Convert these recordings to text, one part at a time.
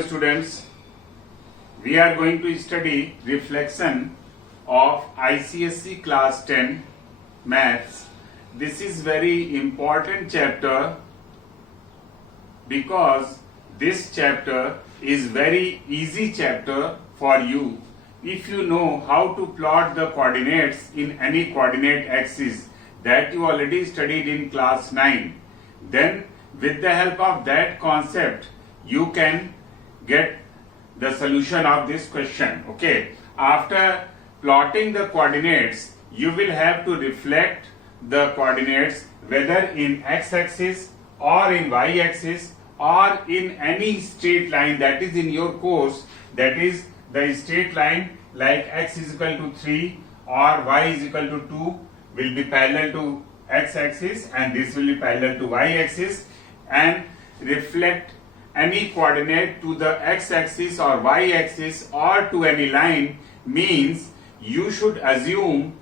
Hello students, we are going to study reflection of ICSE class 10 maths. This is very important chapter because this chapter is very easy chapter for you if you know how to plot the coordinates in any coordinate axis that you already studied in class 9. Then with the help of that concept you can get the solution of this question. Okay, after plotting the coordinates you will have to reflect the coordinates whether in x-axis or in y-axis or in any straight line that is in your course, that is the straight line like x is equal to 3 or y is equal to 2 will be parallel to x-axis and this will be parallel to y-axis, and reflect any coordinate to the x-axis or y-axis or to any line means you should assume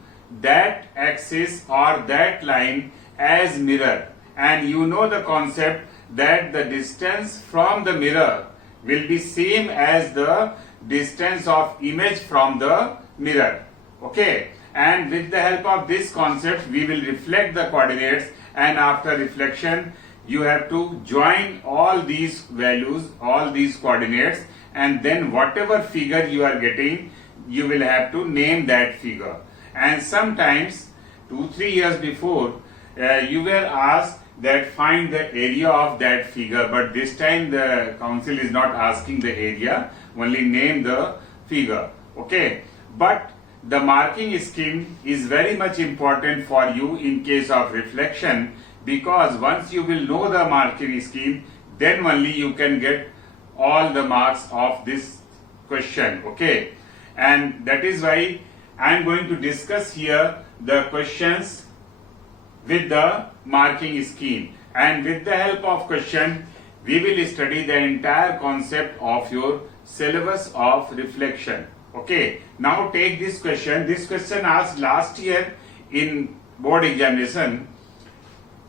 that axis or that line as mirror, and you know the concept that the distance from the mirror will be same as the distance of image from the mirror. Okay, and with the help of this concept we will reflect the coordinates, and after reflection you have to join all these values, all these coordinates, and then whatever figure you are getting you will have to name that figure. And sometimes 2-3 years before you were asked that find the area of that figure, but this time the council is not asking the area, only name the figure. Okay, but the marking scheme is very much important for you in case of reflection, because once you will know the marking scheme then only you can get all the marks of this question. Okay, and that is why I am going to discuss here the questions with the marking scheme, and with the help of question we will study the entire concept of your syllabus of reflection. Okay, now take this question. This question asked last year in board examination.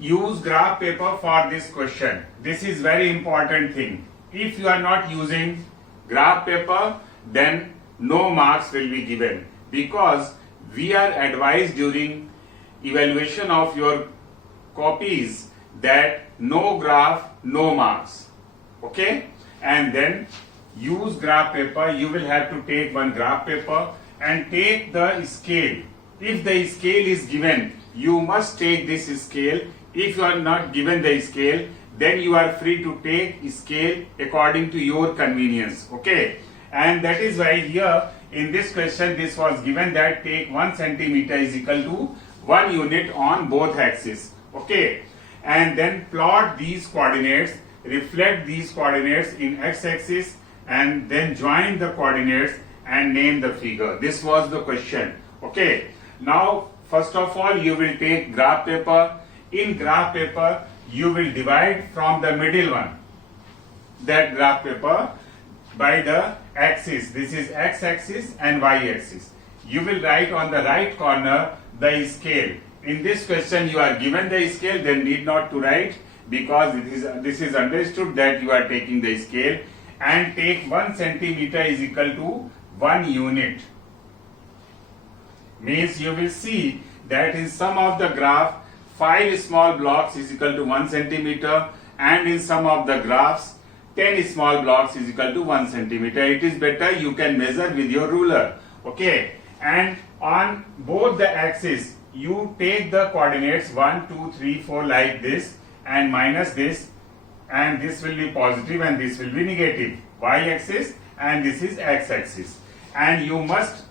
Use graph paper for this question. This is very important thing. If you are not using graph paper then no marks will be given, because we are advised during evaluation of your copies that no graph, no marks. Okay, and then use graph paper. You will have to take one graph paper and take the scale. If the scale is given you must take this scale. If you are not given the scale then you are free to take scale according to your convenience. Okay, and that is why here in this question this was given that take 1 centimeter is equal to 1 unit on both axes. Okay, and then plot these coordinates, reflect these coordinates in x-axis and then join the coordinates and name the figure. This was the question. Okay, now first of all you will take graph paper. In graph paper you will divide from the middle one, that graph paper, by the axis. This is x-axis and y-axis. You will write on the right corner the scale. In this question you are given the scale, then need not to write, because this is understood that you are taking the scale, and take 1 centimeter is equal to 1 unit. Means you will see that in some of the graph 5 small blocks is equal to 1 centimeter, and in some of the graphs 10 small blocks is equal to 1 centimeter. It is better you can measure with your ruler. Okay, and on both the axes you take the coordinates 1, 2, 3, 4 like this, and minus this, and this will be positive and this will be negative, y-axis, and this is x-axis, and you must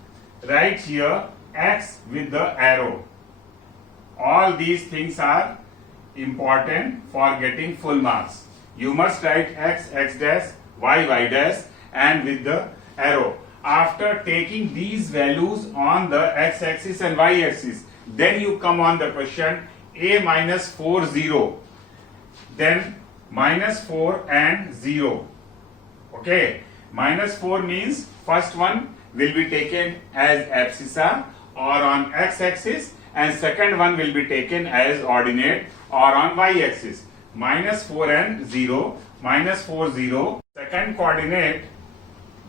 write here x with the arrow. All these things are important for getting full marks. You must write x, x dash, y, y dash, and with the arrow. After taking these values on the x-axis and y-axis, then you come on the question a minus 4, 0. Then minus 4 and 0. Okay, minus 4 means first one will be taken as abscissa or on x-axis, and second one will be taken as ordinate or on y-axis. Minus 4 and 0, minus 4, 0, Second coordinate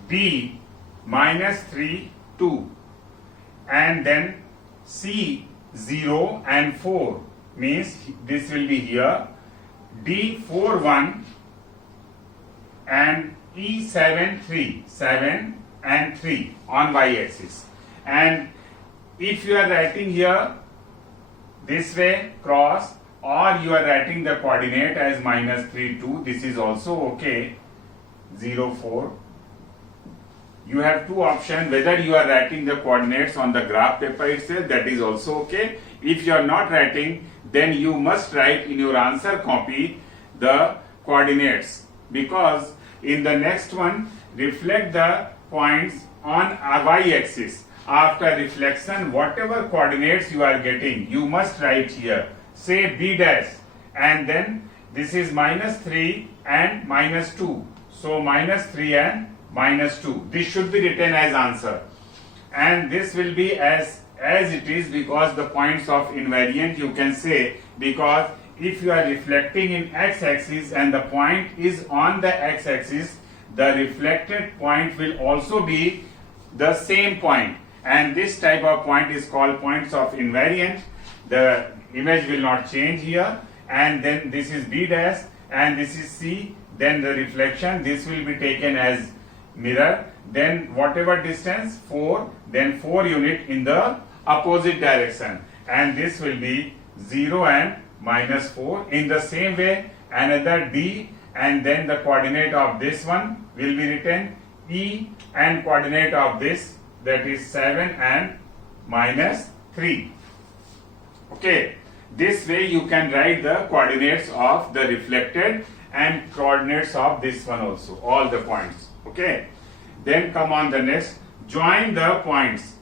B minus 3, 2, and then C 0 and 4 means this will be here, D 4, 1 and E 7, 3, 7 and 3 on y-axis. And if you are writing here this way cross, or you are writing the coordinate as minus 3, 2, this is also okay, 0, 4. You have two options, whether you are writing the coordinates on the graph paper itself, that is also okay. If you are not writing, then you must write in your answer copy the coordinates, because in the next one reflect the points on a y-axis. After reflection, whatever coordinates you are getting, you must write here. Say B dash, and then this is minus 3 and minus 2. So minus 3 and minus 2. This should be written as answer. And this will be as it is, because the points of invariant you can say, because if you are reflecting in x-axis and the point is on the x-axis, the reflected point will also be the same point. And this type of point is called points of invariant. The image will not change here. And then this is B dash and this is C. Then the reflection, this will be taken as mirror. Then whatever distance, 4, then 4 unit in the opposite direction. And this will be 0 and minus 4. In the same way, another D, and then the coordinate of this one will be written E, and coordinate of this, that is 7 and minus 3. Okay, this way you can write the coordinates of the reflected and coordinates of this one also, all the points. Okay, then come on the next, join the points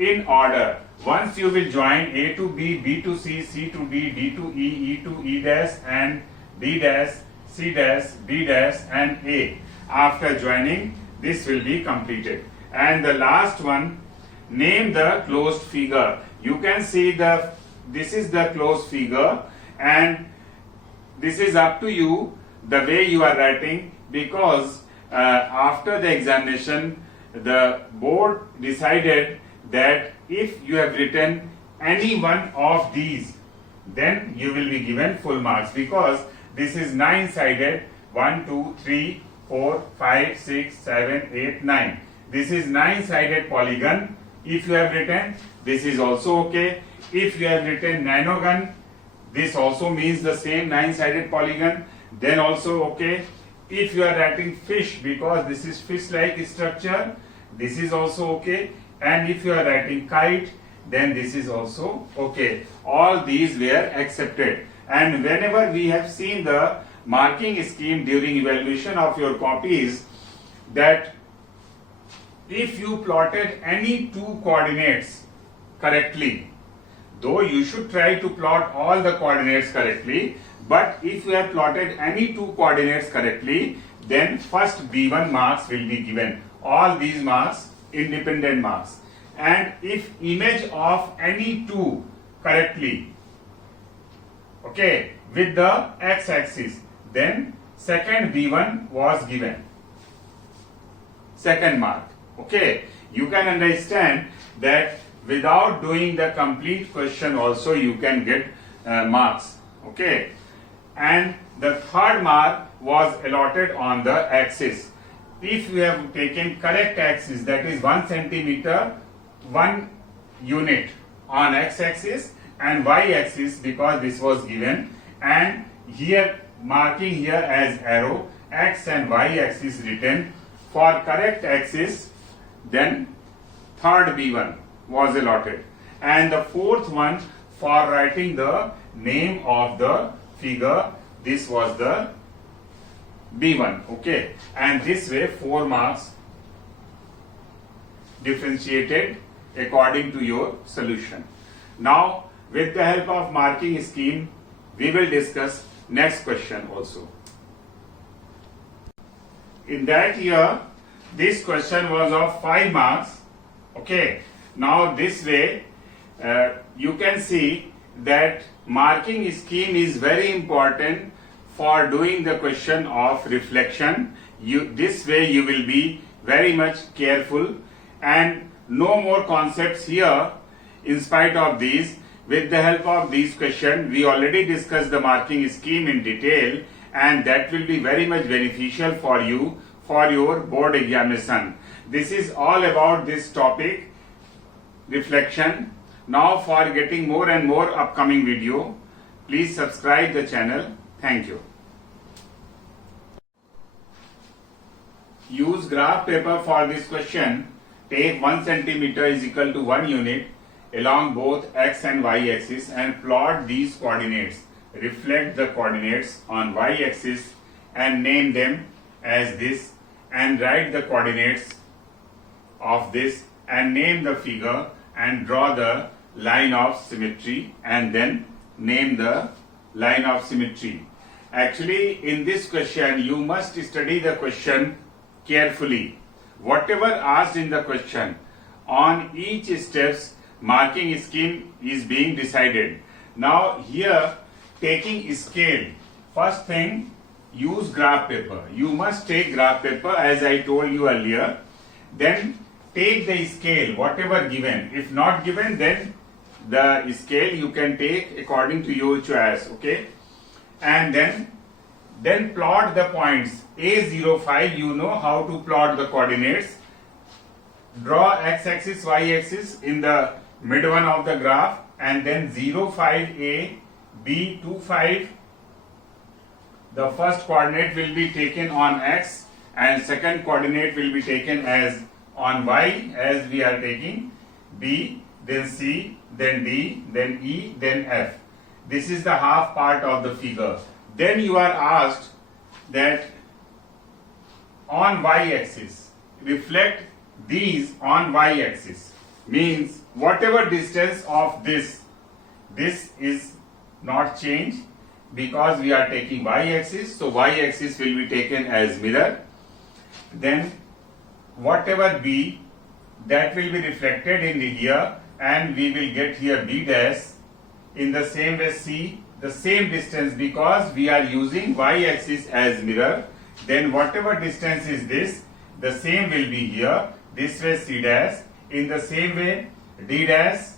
in order. Once you will join A to B, B to C, C to D, D to E, E to E dash, and D dash, C dash, D dash, and A. After joining, this will be completed. And the last one, name the closed figure. You can see this is the closed figure, and this is up to you the way you are writing, because after the examination the board decided that if you have written any one of these, then you will be given full marks, because this is 9-sided, 1, 2, 3, 4, 5, 6, 7, 8, 9. This is 9-sided polygon. If you have written, this is also okay. If you have written nanogon, this also means the same 9-sided polygon, then also okay. If you are writing fish, because this is fish-like structure, this is also okay. And if you are writing kite, then this is also okay. All these were accepted. And whenever we have seen the marking scheme during evaluation of your copies, that if you plotted any two coordinates correctly, though you should try to plot all the coordinates correctly, but if you have plotted any two coordinates correctly, then first B1 marks will be given. All these marks independent marks. And if image of any two correctly, okay, with the x-axis, then second B1 was given, second mark. Okay, you can understand that without doing the complete question also you can get marks. Okay, and the third mark was allotted on the axis. If you have taken correct axis, that is 1 centimeter 1 unit on x-axis and y-axis, because this was given, and here marking here as arrow, x and y-axis written for correct axis, then third B1 was allotted. And the fourth one for writing the name of the figure, this was the B1. Okay, and this way 4 marks differentiated according to your solution. Now with the help of marking scheme we will discuss next question also. In that year this question was of 5 marks. Okay, now this way you can see that marking scheme is very important for doing the question of reflection. This way you will be very much careful, and no more concepts here. In spite of these, with the help of these questions, we already discussed the marking scheme in detail, and that will be very much beneficial for you for your board examination. This is all about this topic, reflection. Now for getting more and more upcoming video, please subscribe the channel. Thank you. Use graph paper for this question. Take 1 centimeter is equal to 1 unit along both x and y axis and plot these coordinates. Reflect the coordinates on y axis and name them as this, and write the coordinates of this and name the figure and draw the line of symmetry and then name the line of symmetry. Actually, in this question you must study the question carefully. Whatever asked in the question, on each steps marking scheme is being decided. Now here, taking scale, first thing, use graph paper. You must take graph paper as I told you earlier. Then take the scale, whatever given. If not given, then the scale you can take according to your choice, okay? And then plot the points. A05, you know how to plot the coordinates. Draw x-axis, y-axis in the mid one of the graph, and then 05A, B25. The first coordinate will be taken on x and second coordinate will be taken as on y, as we are taking B, then C, then D, then E, then F. This is the half part of the figure. Then you are asked that on y-axis, reflect these on y-axis. Means whatever distance of this is not changed because we are taking y-axis. So y-axis will be taken as mirror. Then whatever B, that will be reflected in here, and we will get here B dash. In the same way C, the same distance, because we are using y-axis as mirror. Then whatever distance is this, the same will be here. This way C dash. In the same way D dash.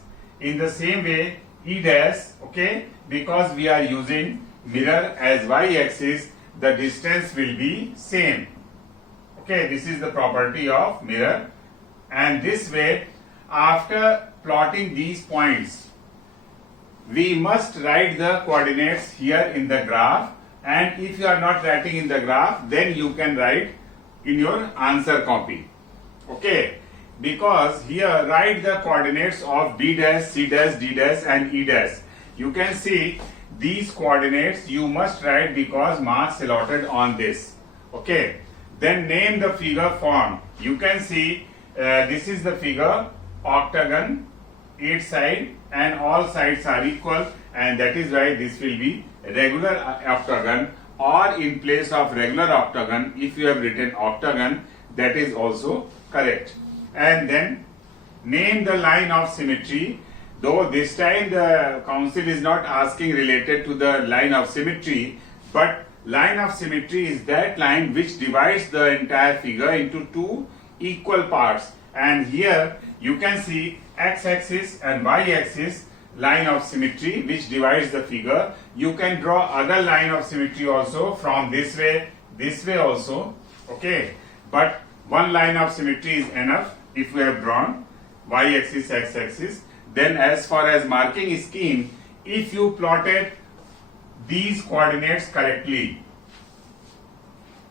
In the same way E dash. Okay, because we are using mirror as y-axis, the distance will be same. Okay, this is the property of mirror. And this way, after plotting these points, we must write the coordinates here in the graph, and if you are not writing in the graph, then you can write in your answer copy. Okay, because here write the coordinates of B dash, C dash, D dash and E dash. You can see these coordinates you must write because marks allotted on this. Okay, then name the figure formed. You can see this is the figure, octagon, 8 sides and all sides are equal, and that is why this will be regular octagon, or in place of regular octagon, if you have written octagon, that is also correct. And then name the line of symmetry. Though this time the council is not asking related to the line of symmetry, but line of symmetry is that line which divides the entire figure into two equal parts. And here you can see x-axis and y-axis line of symmetry which divides the figure. You can draw other line of symmetry also from this way also. Okay, but one line of symmetry is enough if we have drawn y-axis, x-axis. Then as far as marking scheme, if you plotted these coordinates correctly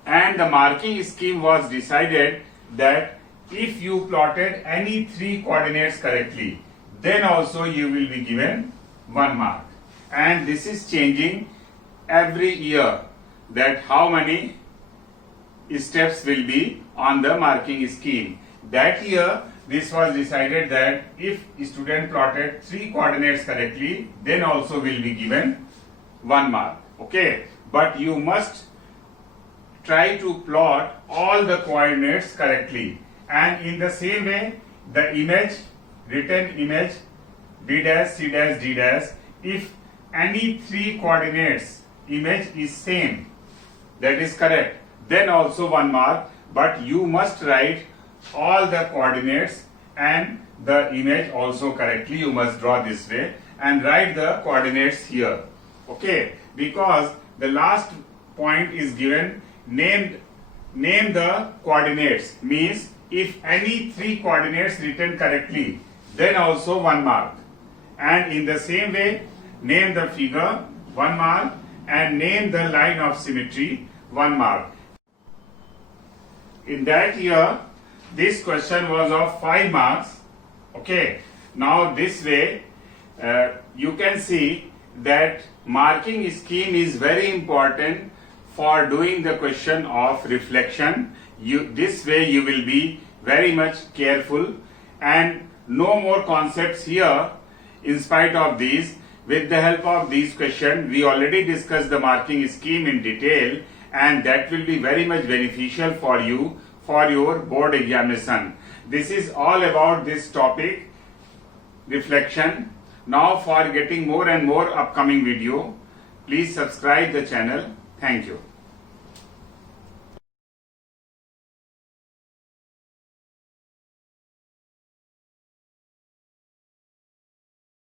and the marking scheme was decided that if you plotted any 3 coordinates correctly, then also you will be given 1 mark. And this is changing every year, that how many steps will be on the marking scheme. That year this was decided that if student plotted 3 coordinates correctly, then also will be given 1 mark. Okay, but you must try to plot all the coordinates correctly. And in the same way, the image, written image B dash, C dash, D dash, if any 3 coordinates image is same, that is correct, then also 1 mark, but you must write all the coordinates and the image also correctly. You must draw this way and write the coordinates here. Okay, because the last point is given, name the coordinates, means if any 3 coordinates written correctly, then also 1 mark. And in the same way, name the figure, 1 mark, and name the line of symmetry, 1 mark. In that year, this question was of 5 marks. Okay, now this way you can see that marking scheme is very important for doing the question of reflection. This way you will be very much careful and no more concepts here. In spite of these, with the help of these questions, we already discussed the marking scheme in detail, and that will be very much beneficial for you for your board examination. This is all about this topic, reflection. Now for getting more and more upcoming video, please subscribe the channel. Thank you.